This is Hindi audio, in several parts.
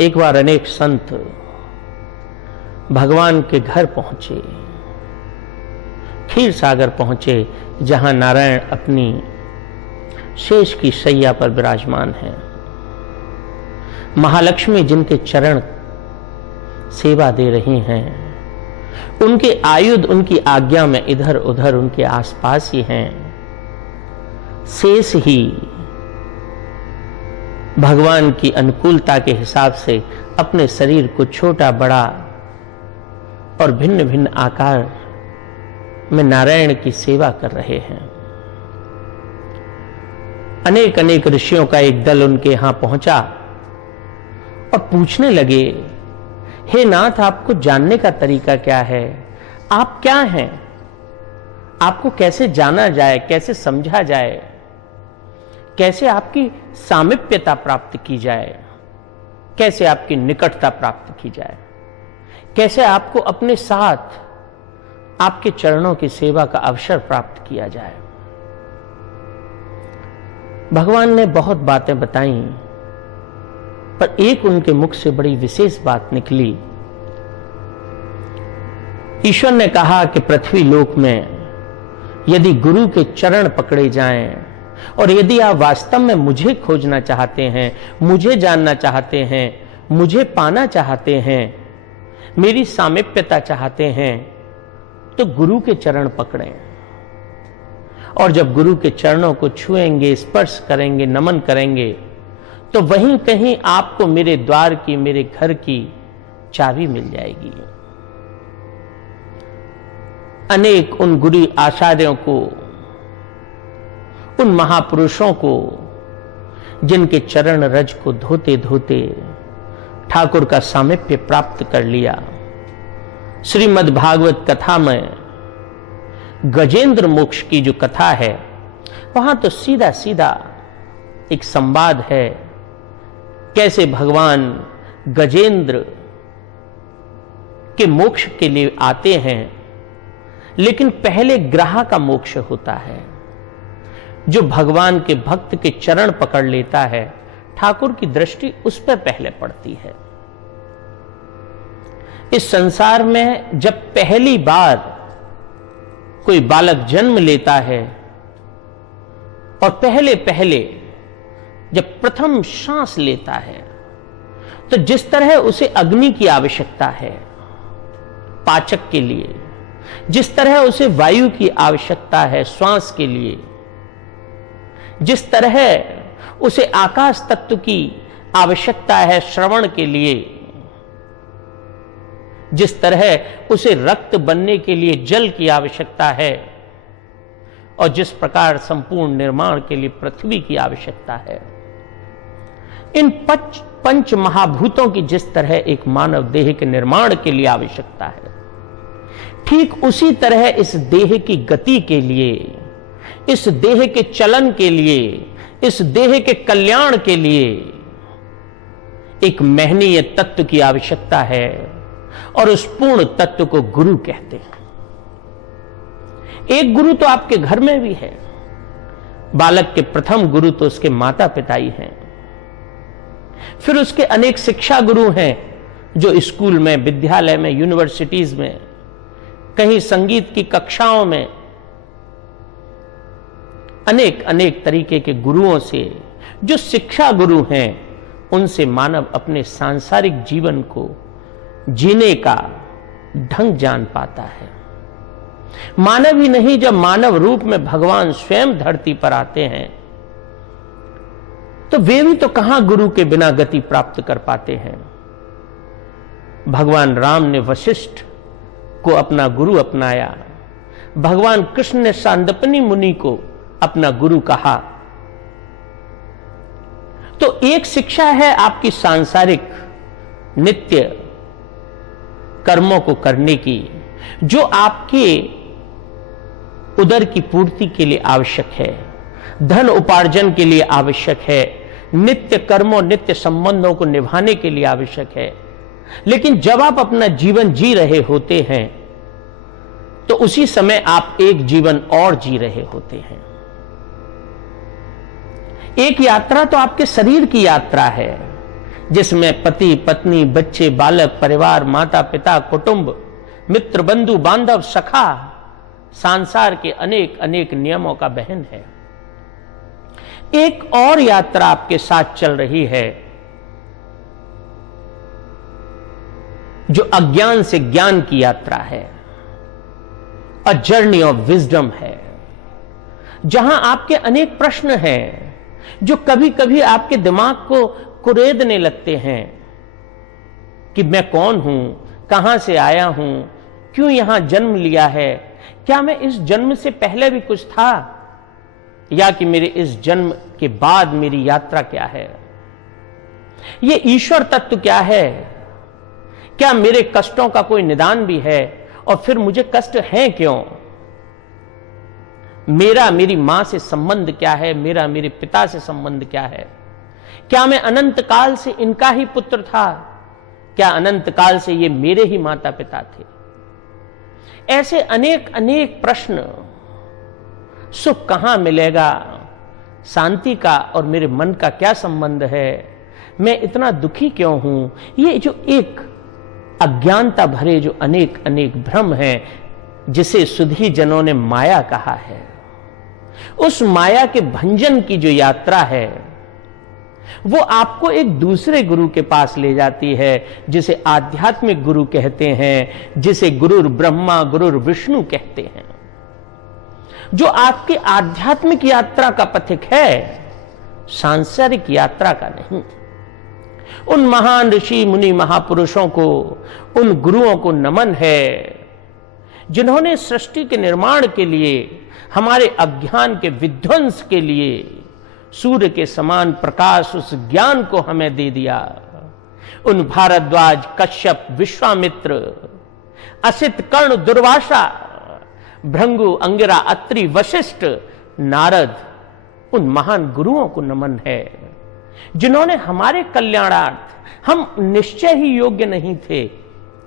एक बार अनेक संत भगवान के घर पहुंचे, क्षीर सागर पहुंचे, जहां नारायण अपनी शेष की शैया पर विराजमान हैं। महालक्ष्मी जिनके चरण सेवा दे रही हैं, उनके आयुध उनकी आज्ञा में इधर उधर उनके आसपास ही हैं। शेष ही भगवान की अनुकूलता के हिसाब से अपने शरीर को छोटा बड़ा और भिन्न भिन्न आकार में नारायण की सेवा कर रहे हैं। अनेक अनेक ऋषियों का एक दल उनके यहां पहुंचा और पूछने लगे, हे नाथ, आपको जानने का तरीका क्या है? आप क्या हैं? आपको कैसे जाना जाए, कैसे समझा जाए, कैसे आपकी सामीप्यता प्राप्त की जाए, कैसे आपकी निकटता प्राप्त की जाए, कैसे आपको अपने साथ आपके चरणों की सेवा का अवसर प्राप्त किया जाए। भगवान ने बहुत बातें बताई, पर एक उनके मुख से बड़ी विशेष बात निकली। ईश्वर ने कहा कि पृथ्वी लोक में यदि गुरु के चरण पकड़े जाएं और यदि आप वास्तव में मुझे खोजना चाहते हैं, मुझे जानना चाहते हैं, मुझे पाना चाहते हैं, मेरी सामीप्यता चाहते हैं, तो गुरु के चरण पकड़ें। और जब गुरु के चरणों को छुएंगे, स्पर्श करेंगे, नमन करेंगे, तो वहीं कहीं आपको मेरे द्वार की, मेरे घर की चाबी मिल जाएगी। अनेक उन गुरु आचार्यों को, उन महापुरुषों को जिनके चरण रज को धोते धोते ठाकुर का सामीप्य प्राप्त कर लिया। श्रीमद् भागवत कथा में गजेंद्र मोक्ष की जो कथा है, वहां तो सीधा सीधा एक संवाद है, कैसे भगवान गजेंद्र के मोक्ष के लिए आते हैं, लेकिन पहले ग्राह का मोक्ष होता है। जो भगवान के भक्त के चरण पकड़ लेता है, ठाकुर की दृष्टि उस पर पहले पड़ती है। इस संसार में जब पहली बार कोई बालक जन्म लेता है और पहले पहले जब प्रथम सांस लेता है, तो जिस तरह उसे अग्नि की आवश्यकता है पाचक के लिए, जिस तरह उसे वायु की आवश्यकता है श्वास के लिए, जिस तरह उसे आकाश तत्व की आवश्यकता है श्रवण के लिए, जिस तरह उसे रक्त बनने के लिए जल की आवश्यकता है, और जिस प्रकार संपूर्ण निर्माण के लिए पृथ्वी की आवश्यकता है, इन पंच महाभूतों की जिस तरह एक मानव देह के निर्माण के लिए आवश्यकता है, ठीक उसी तरह इस देह की गति के लिए, इस देह के चलन के लिए, इस देह के कल्याण के लिए एक महनीय तत्व की आवश्यकता है, और उस पूर्ण तत्व को गुरु कहते हैं। एक गुरु तो आपके घर में भी है। बालक के प्रथम गुरु तो उसके माता पिता ही हैं। फिर उसके अनेक शिक्षा गुरु हैं, जो स्कूल में, विद्यालय में, यूनिवर्सिटीज में, कहीं संगीत की कक्षाओं में अनेक अनेक तरीके के गुरुओं से, जो शिक्षा गुरु हैं, उनसे मानव अपने सांसारिक जीवन को जीने का ढंग जान पाता है। मानव ही नहीं, जब मानव रूप में भगवान स्वयं धरती पर आते हैं, तो वे भी तो कहां गुरु के बिना गति प्राप्त कर पाते हैं। भगवान राम ने वशिष्ठ को अपना गुरु अपनाया, भगवान कृष्ण ने सांदपनी मुनि को अपना गुरु कहा। तो एक शिक्षा है आपकी सांसारिक नित्य कर्मों को करने की, जो आपके उदर की पूर्ति के लिए आवश्यक है, धन उपार्जन के लिए आवश्यक है, नित्य कर्मों, नित्य संबंधों को निभाने के लिए आवश्यक है। लेकिन जब आप अपना जीवन जी रहे होते हैं, तो उसी समय आप एक जीवन और जी रहे होते हैं। एक यात्रा तो आपके शरीर की यात्रा है, जिसमें पति पत्नी बच्चे बालक परिवार माता पिता कुटुंब मित्र बंधु बांधव सखा संसार के अनेक अनेक नियमों का बहन है। एक और यात्रा आपके साथ चल रही है जो अज्ञान से ज्ञान की यात्रा है, अ जर्नी ऑफ विजडम है, जहां आपके अनेक प्रश्न हैं जो कभी कभी आपके दिमाग को कुरेदने लगते हैं कि मैं कौन हूं, कहां से आया हूं, क्यों यहां जन्म लिया है, क्या मैं इस जन्म से पहले भी कुछ था, या कि मेरे इस जन्म के बाद मेरी यात्रा क्या है, ये ईश्वर तत्व क्या है, क्या मेरे कष्टों का कोई निदान भी है और फिर मुझे कष्ट है क्यों, मेरा मेरी मां से संबंध क्या है, मेरा मेरे पिता से संबंध क्या है, क्या मैं अनंत काल से इनका ही पुत्र था, क्या अनंत काल से ये मेरे ही माता पिता थे। ऐसे अनेक अनेक प्रश्न, सुख कहां मिलेगा, शांति का और मेरे मन का क्या संबंध है, मैं इतना दुखी क्यों हूं, ये जो एक अज्ञानता भरे जो अनेक अनेक भ्रम हैं जिसे सुधी जनों ने माया कहा है, उस माया के भंजन की जो यात्रा है वो आपको एक दूसरे गुरु के पास ले जाती है जिसे आध्यात्मिक गुरु कहते हैं, जिसे गुरुर ब्रह्मा गुरुर विष्णु कहते हैं, जो आपकी आध्यात्मिक यात्रा का पथिक है, सांसारिक यात्रा का नहीं। उन महान ऋषि मुनि महापुरुषों को, उन गुरुओं को नमन है जिन्होंने सृष्टि के निर्माण के लिए, हमारे अज्ञान के विध्वंस के लिए सूर्य के समान प्रकाश उस ज्ञान को हमें दे दिया। उन भारद्वाज कश्यप विश्वामित्र असित कर्ण दुर्वासा भृंगु अंगिरा अत्रि वशिष्ठ नारद, उन महान गुरुओं को नमन है जिन्होंने हमारे कल्याणार्थ, हम निश्चय ही योग्य नहीं थे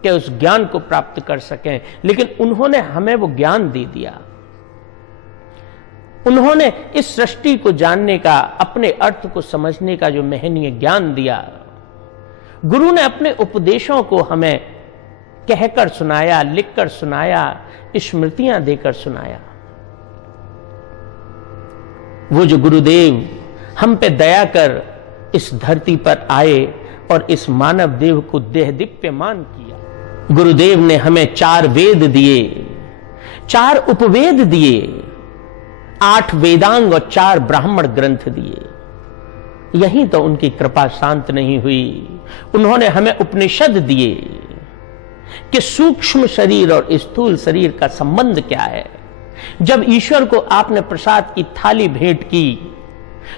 कि उस ज्ञान को प्राप्त कर सकें, लेकिन उन्होंने हमें वो ज्ञान दे दिया। उन्होंने इस सृष्टि को जानने का, अपने अर्थ को समझने का जो महनीय ज्ञान दिया। गुरु ने अपने उपदेशों को हमें कहकर सुनाया, लिखकर सुनाया, स्मृतियां देकर सुनाया। वो जो गुरुदेव हम पे दया कर इस धरती पर आए और इस मानव देव को देह दीप्यमान किया। गुरुदेव ने हमें 4 वेद दिए, 4 उपवेद दिए, 8 वेदांग और 4 ब्राह्मण ग्रंथ दिए। यहीं तो उनकी कृपा शांत नहीं हुई। उन्होंने हमें उपनिषद दिए कि सूक्ष्म शरीर और स्थूल शरीर का संबंध क्या है। जब ईश्वर को आपने प्रसाद की थाली भेंट की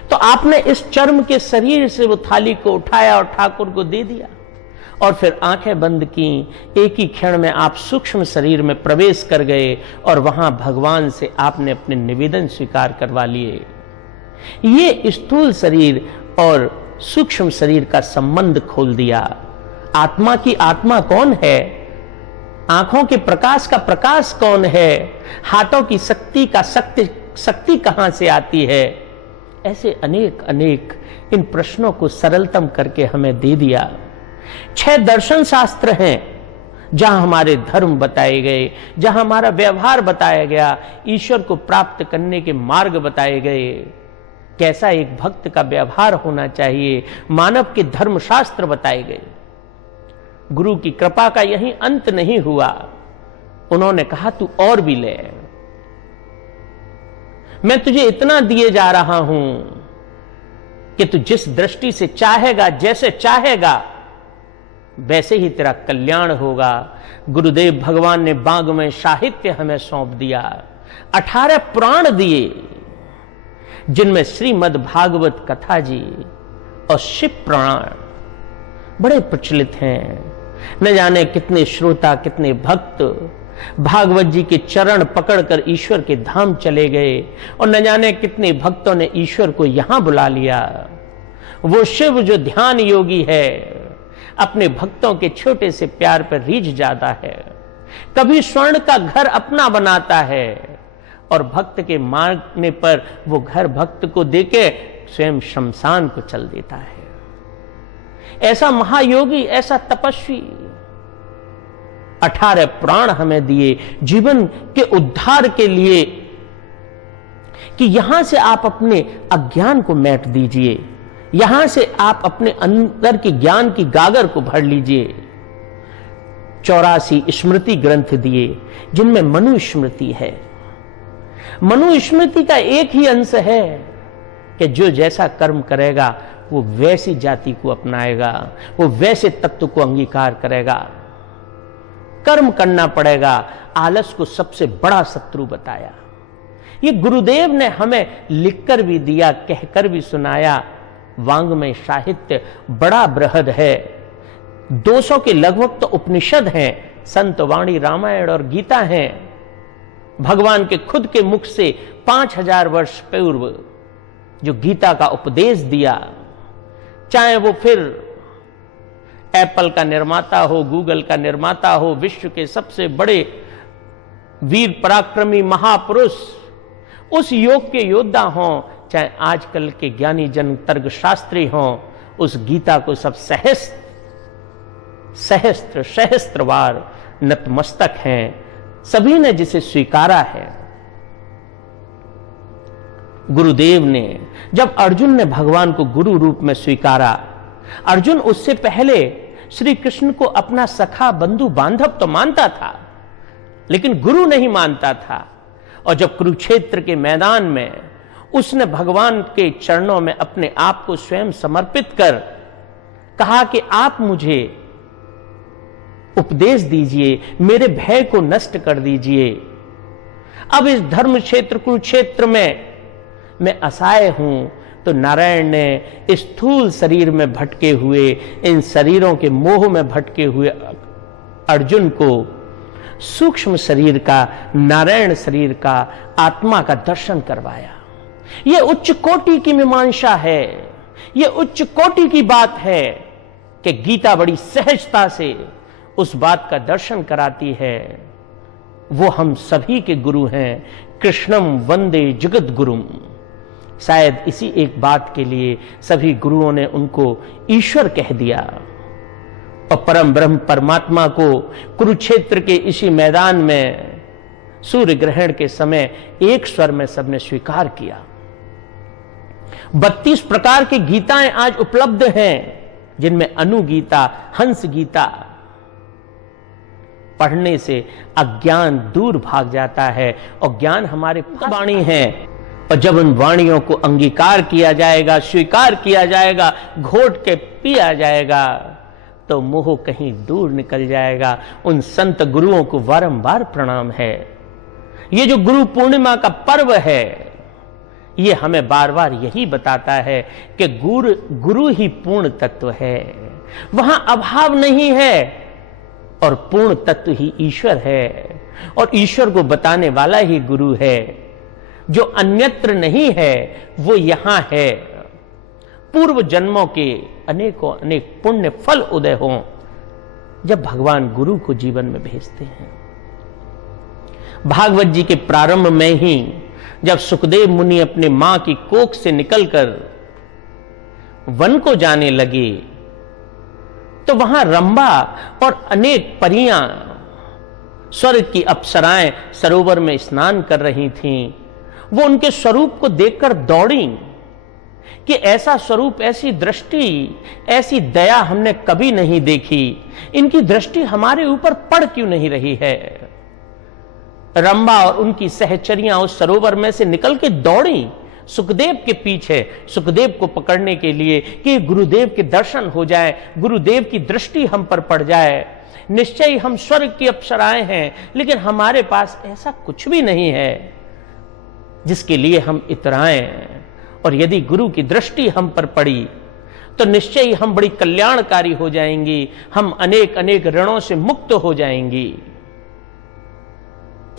तो आपने इस चर्म के शरीर से वो थाली को उठाया और ठाकुर को दे दिया, और फिर आंखें बंद की, एक ही क्षण में आप सूक्ष्म शरीर में प्रवेश कर गए और वहां भगवान से आपने अपने निवेदन स्वीकार करवा लिए। ये स्थूल शरीर और सूक्ष्म शरीर का संबंध खोल दिया। आत्मा की आत्मा कौन है, आंखों के प्रकाश का प्रकाश कौन है, हाथों की शक्ति का शक्ति कहां से आती है, ऐसे अनेक अनेक इन प्रश्नों को सरलतम करके हमें दे दिया। 6 दर्शन शास्त्र हैं जहां हमारे धर्म बताए गए, जहां हमारा व्यवहार बताया गया, ईश्वर को प्राप्त करने के मार्ग बताए गए, कैसा एक भक्त का व्यवहार होना चाहिए, मानव के धर्मशास्त्र बताए गए। गुरु की कृपा का यही अंत नहीं हुआ। उन्होंने कहा तू और भी ले, मैं तुझे इतना दिए जा रहा हूं कि तू जिस दृष्टि से चाहेगा, जैसे चाहेगा, वैसे ही तेरा कल्याण होगा। गुरुदेव भगवान ने बाग में साहित्य हमें सौंप दिया, 18 पुराण दिए जिनमें श्रीमद् भागवत कथा जी और शिव पुराण बड़े प्रचलित हैं। न जाने कितने श्रोता, कितने भक्त भागवत जी के चरण पकड़कर ईश्वर के धाम चले गए, और न जाने कितने भक्तों ने ईश्वर को यहां बुला लिया। वो शिव जो ध्यान योगी है, अपने भक्तों के छोटे से प्यार पर रीझ जाता है, कभी स्वर्ण का घर अपना बनाता है और भक्त के मांगने पर वो घर भक्त को देके स्वयं शमशान को चल देता है। ऐसा महायोगी, ऐसा तपस्वी। 18 प्राण हमें दिए जीवन के उद्धार के लिए कि यहां से आप अपने अज्ञान को मैट दीजिए, यहां से आप अपने अंदर की ज्ञान की गागर को भर लीजिए। 84 स्मृति ग्रंथ दिए जिनमें मनुस्मृति है। मनुस्मृति का एक ही अंश है कि जो जैसा कर्म करेगा वो वैसी जाति को अपनाएगा, वो वैसे तत्व को अंगीकार करेगा। कर्म करना पड़ेगा। आलस को सबसे बड़ा शत्रु बताया। ये गुरुदेव ने हमें लिखकर भी दिया, कहकर भी सुनाया। वांग्मय साहित्य बड़ा बृहद है। 200 के लगभग तो उपनिषद हैं, संत वाणी, रामायण और गीता हैं। भगवान के खुद के मुख से 5000 वर्ष पूर्व जो गीता का उपदेश दिया, चाहे वो फिर एप्पल का निर्माता हो, गूगल का निर्माता हो, विश्व के सबसे बड़े वीर पराक्रमी महापुरुष उस योग के योद्धा हों, चाहे आजकल के ज्ञानी जन तर्कशास्त्री हों, उस गीता को सब सहस्त्रवार नतमस्तक हैं। सभी ने जिसे स्वीकारा है। गुरुदेव ने, जब अर्जुन ने भगवान को गुरु रूप में स्वीकारा, अर्जुन उससे पहले श्री कृष्ण को अपना सखा, बंधु, बांधव तो मानता था, लेकिन गुरु नहीं मानता था। और जब कुरुक्षेत्र के मैदान में उसने भगवान के चरणों में अपने आप को स्वयं समर्पित कर कहा कि आप मुझे उपदेश दीजिए, मेरे भय को नष्ट कर दीजिए। अब इस धर्म क्षेत्र कुरुक्षेत्र में मैं असहाय हूं, तो नारायण ने स्थूल शरीर में भटके हुए, इन शरीरों के मोह में भटके हुए अर्जुन को सूक्ष्म शरीर का, नारायण शरीर का, आत्मा का दर्शन करवाया। यह उच्च कोटि की मीमांसा है, यह उच्च कोटि की बात है कि गीता बड़ी सहजता से उस बात का दर्शन कराती है। वो हम सभी के गुरु हैं। कृष्णम वंदे जगत गुरुम। शायद इसी एक बात के लिए सभी गुरुओं ने उनको ईश्वर कह दिया। और परम ब्रह्म परमात्मा को कुरुक्षेत्र के इसी मैदान में सूर्य ग्रहण के समय एक स्वर में सबने स्वीकार किया। 32 प्रकार की गीताएं आज उपलब्ध हैं, जिनमें अनुगीता, हंस गीता पढ़ने से अज्ञान दूर भाग जाता है और ज्ञान हमारे वाणी है। और जब उन वाणियों को अंगीकार किया जाएगा, स्वीकार किया जाएगा, घोट के पिया जाएगा, तो मोह कहीं दूर निकल जाएगा। उन संत गुरुओं को बारंबार प्रणाम है। ये जो गुरु पूर्णिमा का पर्व है, ये हमें बार बार यही बताता है कि गुरु ही पूर्ण तत्व है, वहां अभाव नहीं है, और पूर्ण तत्व ही ईश्वर है, और ईश्वर को बताने वाला ही गुरु है। जो अन्यत्र नहीं है वो यहां है। पूर्व जन्मों के अनेकों अनेक पुण्य फल उदय हों जब भगवान गुरु को जीवन में भेजते हैं। भागवत जी के प्रारंभ में ही जब सुखदेव मुनि अपने मां की कोख से निकलकर वन को जाने लगे, तो वहां रंभा और अनेक परियां, स्वर्ग की अप्सराएं सरोवर में स्नान कर रही थीं। वो उनके स्वरूप को देखकर दौड़ी कि ऐसा स्वरूप, ऐसी दृष्टि, ऐसी दया हमने कभी नहीं देखी। इनकी दृष्टि हमारे ऊपर पड़ क्यों नहीं रही है। रंभा और उनकी सहचरियां उस सरोवर में से निकल के दौड़ी सुखदेव के पीछे, सुखदेव को पकड़ने के लिए कि गुरुदेव के दर्शन हो जाए, गुरुदेव की दृष्टि हम पर पड़ जाए। निश्चय हम स्वर्ग की अप्सराएं हैं, लेकिन हमारे पास ऐसा कुछ भी नहीं है जिसके लिए हम इतराएं। और यदि गुरु की दृष्टि हम पर पड़ी तो निश्चय ही हम बड़ी कल्याणकारी हो जाएंगी, हम अनेक अनेक ऋणों से मुक्त हो जाएंगी।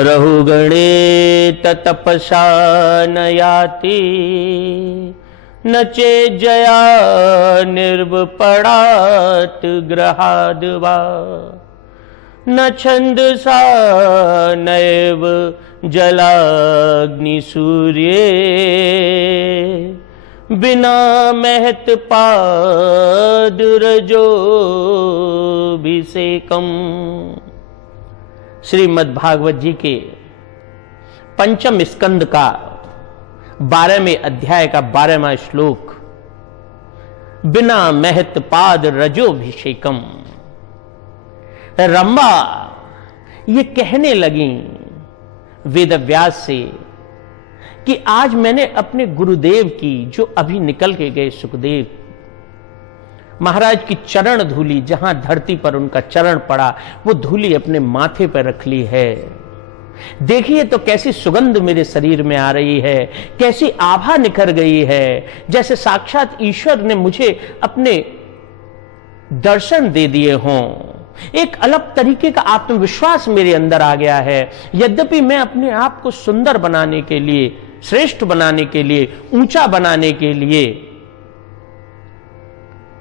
रहुगणे तपसा न याति न चेज्जया निर्वपणात् ग्रहाद्वा न छंदसा नैव जलाग्नि सूर्ये बिना महत पाद रजो अभिषेकम। श्रीमद् भागवत जी के पंचम स्कंद का 12वें अध्याय का 12वां श्लोक, बिना महत पाद रजोभिषेकम। रंबा ये कहने लगी वेदव्यास से कि आज मैंने अपने गुरुदेव की, जो अभी निकल के गए सुखदेव महाराज की चरण धूली, जहां धरती पर उनका चरण पड़ा, वो धूली अपने माथे पर रख ली है। देखिए तो कैसी सुगंध मेरे शरीर में आ रही है, कैसी आभा निखर गई है, जैसे साक्षात ईश्वर ने मुझे अपने दर्शन दे दिए हों। एक अलग तरीके का आत्मविश्वास मेरे अंदर आ गया है। यद्यपि मैं अपने आप को सुंदर बनाने के लिए, श्रेष्ठ बनाने के लिए, ऊंचा बनाने के लिए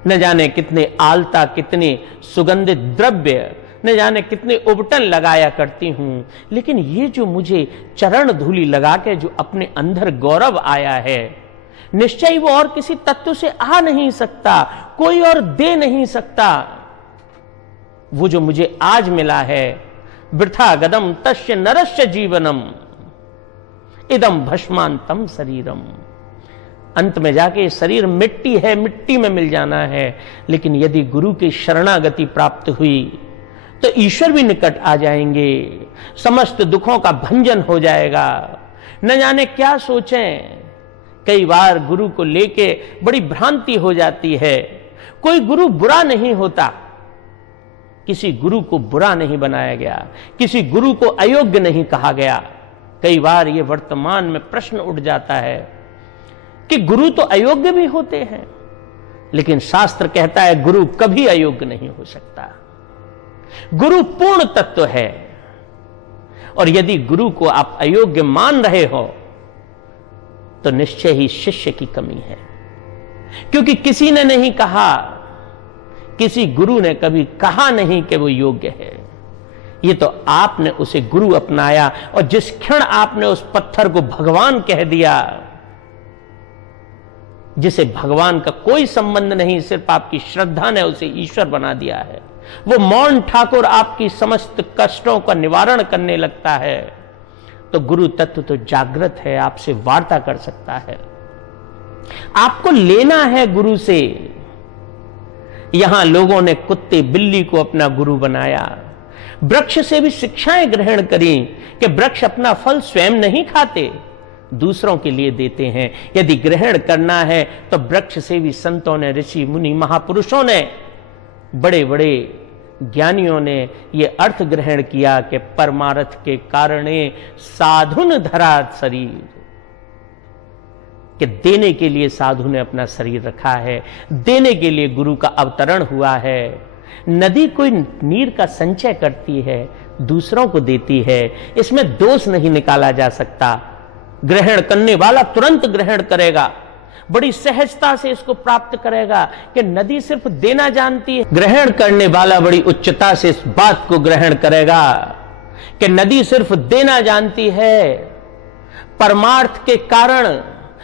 न जाने कितने आलता, कितने सुगंधित द्रव्य, न जाने कितने उबटन लगाया करती हूं, लेकिन ये जो मुझे चरण धूली लगा के जो अपने अंदर गौरव आया है, निश्चय वो और किसी तत्व से आ नहीं सकता, कोई और दे नहीं सकता। वो जो मुझे आज मिला है, वृथा गदम तस्य नरस्य जीवनम इदम भस्मांतम शरीरम। अंत में जाके शरीर मिट्टी है, मिट्टी में मिल जाना है, लेकिन यदि गुरु की शरणागति प्राप्त हुई तो ईश्वर भी निकट आ जाएंगे, समस्त दुखों का भंजन हो जाएगा। न जाने क्या सोचें, कई बार गुरु को लेके बड़ी भ्रांति हो जाती है। कोई गुरु बुरा नहीं होता, किसी गुरु को बुरा नहीं बनाया गया, किसी गुरु को अयोग्य नहीं कहा गया। कई बार ये वर्तमान में प्रश्न उठ जाता है कि गुरु तो अयोग्य भी होते हैं, लेकिन शास्त्र कहता है गुरु कभी अयोग्य नहीं हो सकता। गुरु पूर्ण तत्व है, और यदि गुरु को आप अयोग्य मान रहे हो तो निश्चय ही शिष्य की कमी है, क्योंकि किसी ने नहीं कहा, किसी गुरु ने कभी कहा नहीं कि वो योग्य है। ये तो आपने उसे गुरु अपनाया, और जिस क्षण आपने उस पत्थर को भगवान कह दिया, जिसे भगवान का कोई संबंध नहीं, सिर्फ आपकी श्रद्धा ने उसे ईश्वर बना दिया है, वो मौन ठाकुर आपकी समस्त कष्टों का निवारण करने लगता है, तो गुरु तत्व तो जागृत है, आपसे वार्ता कर सकता है। आपको लेना है गुरु से। यहां लोगों ने कुत्ते बिल्ली को अपना गुरु बनाया, वृक्ष से भी शिक्षाएं ग्रहण करी कि वृक्ष अपना फल स्वयं नहीं खाते, दूसरों के लिए देते हैं। यदि ग्रहण करना है तो वृक्ष से भी संतों ने, ऋषि मुनि महापुरुषों ने, बड़े बड़े ज्ञानियों ने यह अर्थ ग्रहण किया कि परमार्थ के कारणे साधुन धरा शरीर, कि देने के लिए साधु ने अपना शरीर रखा है, देने के लिए गुरु का अवतरण हुआ है। नदी कोई नीर का संचय करती है, दूसरों को देती है, इसमें दोष नहीं निकाला जा सकता। ग्रहण करने वाला तुरंत ग्रहण करेगा, बड़ी सहजता से इसको प्राप्त करेगा कि नदी सिर्फ देना जानती है। ग्रहण करने वाला बड़ी उच्चता से इस बात को ग्रहण करेगा कि नदी सिर्फ देना जानती है, परमार्थ के कारण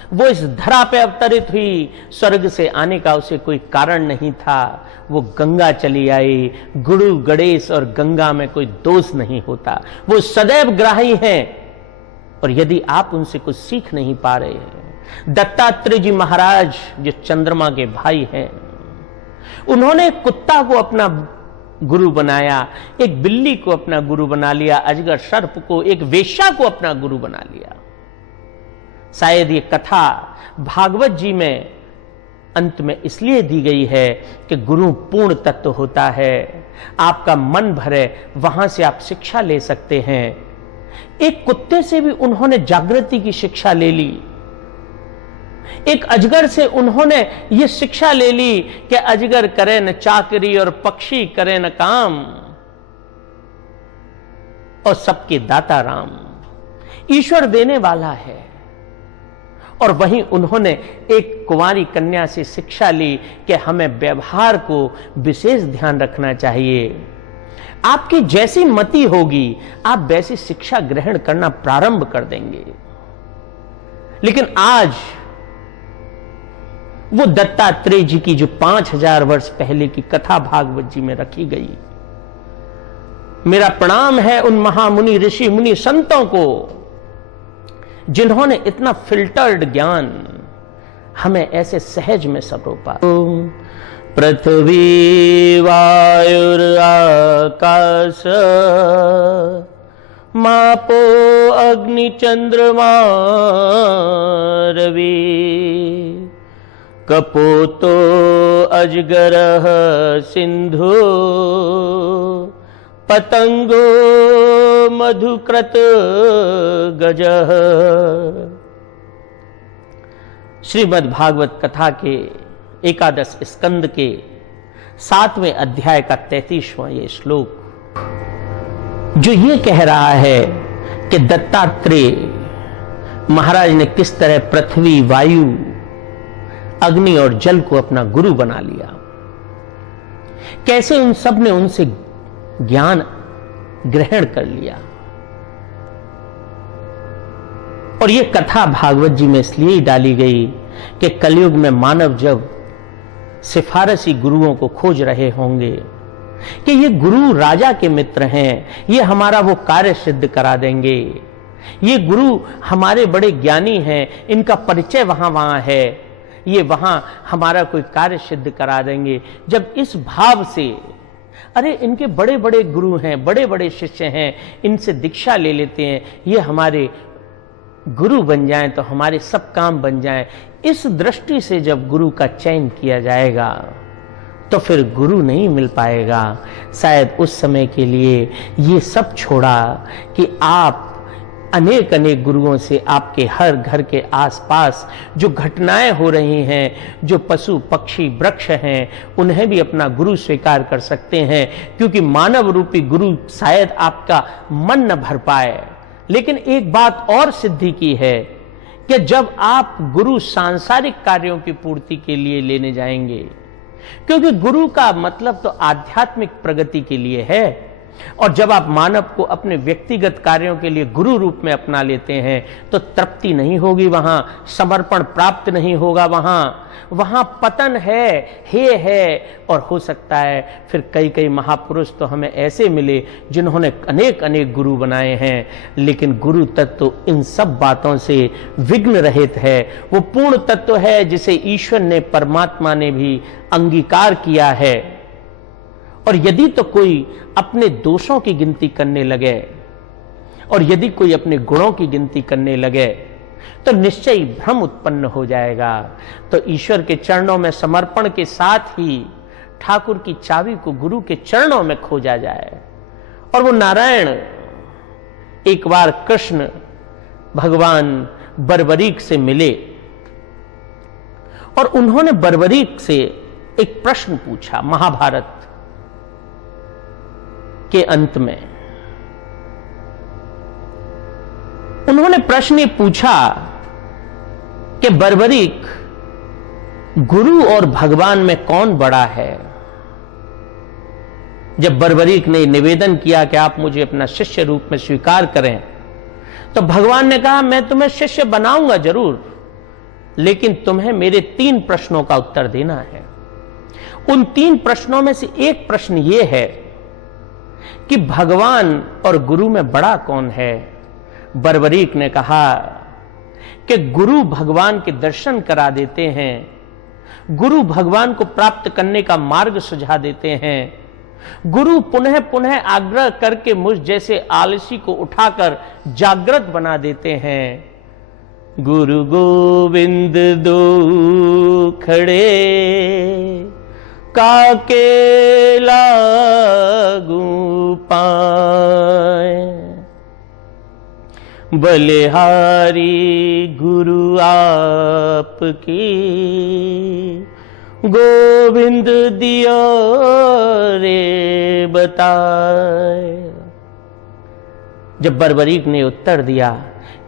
वो इस धरा पे अवतरित हुई, स्वर्ग से आने का उसे कोई कारण नहीं था। वो गंगा चली आई, गुरु गणेश और गंगा में कोई दोष नहीं होता, वो सदैव ग्राही हैं। और यदि आप उनसे कुछ सीख नहीं पा रहे हैं, दत्तात्रेय जी महाराज जो चंद्रमा के भाई हैं, उन्होंने कुत्ता को अपना गुरु बनाया, एक बिल्ली को अपना गुरु बना लिया, अजगर सर्प को, एक वेश्या को अपना गुरु बना लिया। शायद ये कथा भागवत जी में अंत में इसलिए दी गई है कि गुरु पूर्ण तत्व होता है, आपका मन भरे, वहां से आप शिक्षा ले सकते हैं। एक कुत्ते से भी उन्होंने जागृति की शिक्षा ले ली, एक अजगर से उन्होंने ये शिक्षा ले ली कि अजगर करे न चाकरी और पक्षी करे न काम, और सबके दाता राम, ईश्वर देने वाला है। और वहीं उन्होंने एक कुंवारी कन्या से शिक्षा ली कि हमें व्यवहार को विशेष ध्यान रखना चाहिए। आपकी जैसी मति होगी, आप वैसी शिक्षा ग्रहण करना प्रारंभ कर देंगे। लेकिन आज वो दत्तात्रेय जी की जो 5000 वर्ष पहले की कथा भागवत जी में रखी गई। मेरा प्रणाम है उन महामुनि ऋषि मुनि संतों को जिन्होंने इतना फिल्टर्ड ज्ञान हमें ऐसे सहज में सरोपा। पृथ्वी वायुर आकाश मापो अग्नि चंद्रमा रवि कपोतो अजगरः सिंधु पतंगो मधुकृत गजः। श्रीमद् भागवत कथा के एकादश स्कंद के 7वें अध्याय का 33वां ये श्लोक जो ये कह रहा है कि दत्तात्रेय महाराज ने किस तरह पृथ्वी वायु अग्नि और जल को अपना गुरु बना लिया, कैसे उन सब ने उनसे ज्ञान ग्रहण कर लिया। और यह कथा भागवत जी में इसलिए ही डाली गई कि कलयुग में मानव जब सिफारसी गुरुओं को खोज रहे होंगे कि ये गुरु राजा के मित्र हैं, ये हमारा वो कार्य सिद्ध करा देंगे, ये गुरु हमारे बड़े ज्ञानी हैं, इनका परिचय वहां वहां है, ये वहां हमारा कोई कार्य सिद्ध करा देंगे। जब इस भाव से अरे इनके बड़े बड़े गुरु हैं, बड़े बड़े शिष्य हैं, इनसे दीक्षा ले लेते हैं, ये हमारे गुरु बन जाएं तो हमारे सब काम बन जाएं, इस दृष्टि से जब गुरु का चयन किया जाएगा तो फिर गुरु नहीं मिल पाएगा। शायद उस समय के लिए ये सब छोड़ा कि आप अनेक अनेक गुरुओं से आपके हर घर के आसपास जो घटनाएं हो रही हैं, जो पशु पक्षी वृक्ष हैं, उन्हें भी अपना गुरु स्वीकार कर सकते हैं, क्योंकि मानव रूपी गुरु शायद आपका मन न भर पाए। लेकिन एक बात और सिद्धि की है कि जब आप गुरु सांसारिक कार्यों की पूर्ति के लिए लेने जाएंगे, क्योंकि गुरु का मतलब तो आध्यात्मिक प्रगति के लिए है, और जब आप मानव को अपने व्यक्तिगत कार्यों के लिए गुरु रूप में अपना लेते हैं तो तृप्ति नहीं होगी, वहां समर्पण प्राप्त नहीं होगा, वहां पतन है। और हो सकता है फिर कई कई महापुरुष तो हमें ऐसे मिले जिन्होंने अनेक अनेक गुरु बनाए हैं, लेकिन गुरु तत्व इन सब बातों से विघ्न रहित है। वो पूर्ण तत्व है जिसे ईश्वर ने, परमात्मा ने भी अंगीकार किया है। और यदि तो कोई अपने दोषों की गिनती करने लगे और यदि कोई अपने गुणों की गिनती करने लगे तो निश्चय ही भ्रम उत्पन्न हो जाएगा। तो ईश्वर के चरणों में समर्पण के साथ ही ठाकुर की चाबी को गुरु के चरणों में खोजा जाए। और वो नारायण एक बार कृष्ण भगवान बर्बरीक से मिले और उन्होंने बर्बरीक से एक प्रश्न पूछा। महाभारत के अंत में उन्होंने प्रश्न ये पूछा कि बर्बरीक, गुरु और भगवान में कौन बड़ा है? जब बर्बरीक ने निवेदन किया कि आप मुझे अपना शिष्य रूप में स्वीकार करें, तो भगवान ने कहा मैं तुम्हें शिष्य बनाऊंगा जरूर, लेकिन तुम्हें मेरे 3 प्रश्नों का उत्तर देना है। उन 3 प्रश्नों में से एक प्रश्न यह है कि भगवान और गुरु में बड़ा कौन है? बर्बरीक ने कहा कि गुरु भगवान के दर्शन करा देते हैं, गुरु भगवान को प्राप्त करने का मार्ग सुझा देते हैं, गुरु पुनः पुनः आग्रह करके मुझ जैसे आलसी को उठाकर जागृत बना देते हैं। गुरु गोविंद दो खड़े काके लागू पाए, बलिहारी गुरु आपकी गोविंद दियो रे बताए। जब बर्बरीक ने उत्तर दिया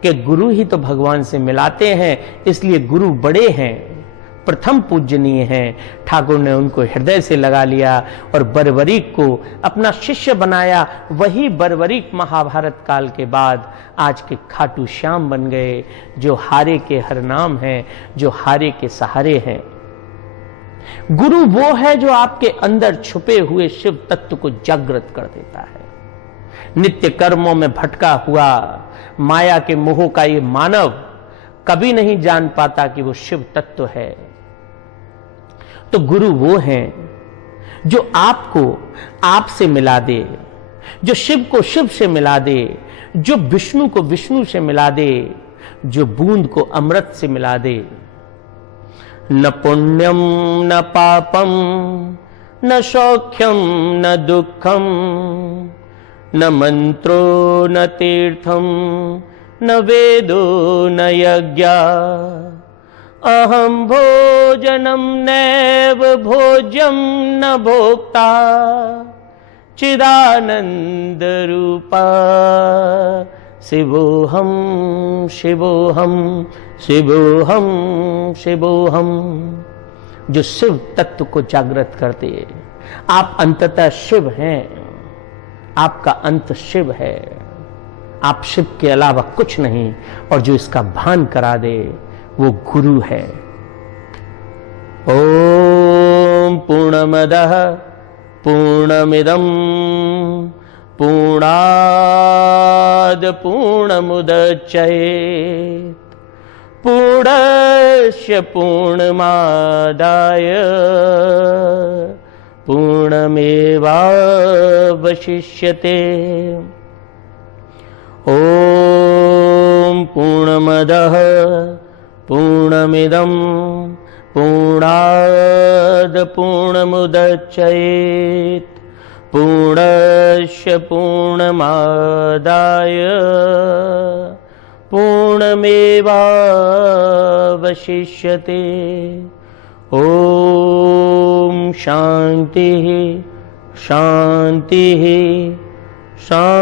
कि गुरु ही तो भगवान से मिलाते हैं, इसलिए गुरु बड़े हैं, प्रथम पूजनीय हैं, ठाकुर ने उनको हृदय से लगा लिया और बर्बरीक को अपना शिष्य बनाया। वही बर्बरीक महाभारत काल के बाद आज के खाटू श्याम बन गए, जो हारे के हर नाम हैं, जो हारे के सहारे हैं। गुरु वो है जो आपके अंदर छुपे हुए शिव तत्व को जागृत कर देता है। नित्य कर्मों में भटका हुआ माया के मोह का ये मानव कभी नहीं जान पाता कि वो शिव तत्व है। तो गुरु वो हैं जो आपको आपसे मिला दे, जो शिव को शिव से मिला दे, जो विष्णु को विष्णु से मिला दे, जो बूंद को अमृत से मिला दे। न पुण्यम न पापम न सौख्यम न दुखम न मंत्रो न तीर्थम न वेदो न यज्ञ अहम भोजनम नैव भोज्यम न भोक्ता चिदानंद रूपा शिवोहम शिवोहम शिवोहम शिवोहम। जो शिव तत्व को जागृत करते, आप अंततः शिव हैं, आपका अंत शिव है, आप शिव के अलावा कुछ नहीं। और जो इसका भान करा दे वो गुरु है। ओम पूर्णमदः पूर्णमिदं पूर्णाद पूर्णमुदच्यते पूर्णस्य पूर्णमादाय पूर्णमेवावशिष्यते। ओम पूर्णमदः पूर्णमिदं पूर्णाद पूर्णमुदच्यते पूर्णस्य पूर्णमादाय पूर्णमेवावशिष्यते। ओम शांति शांति शांति।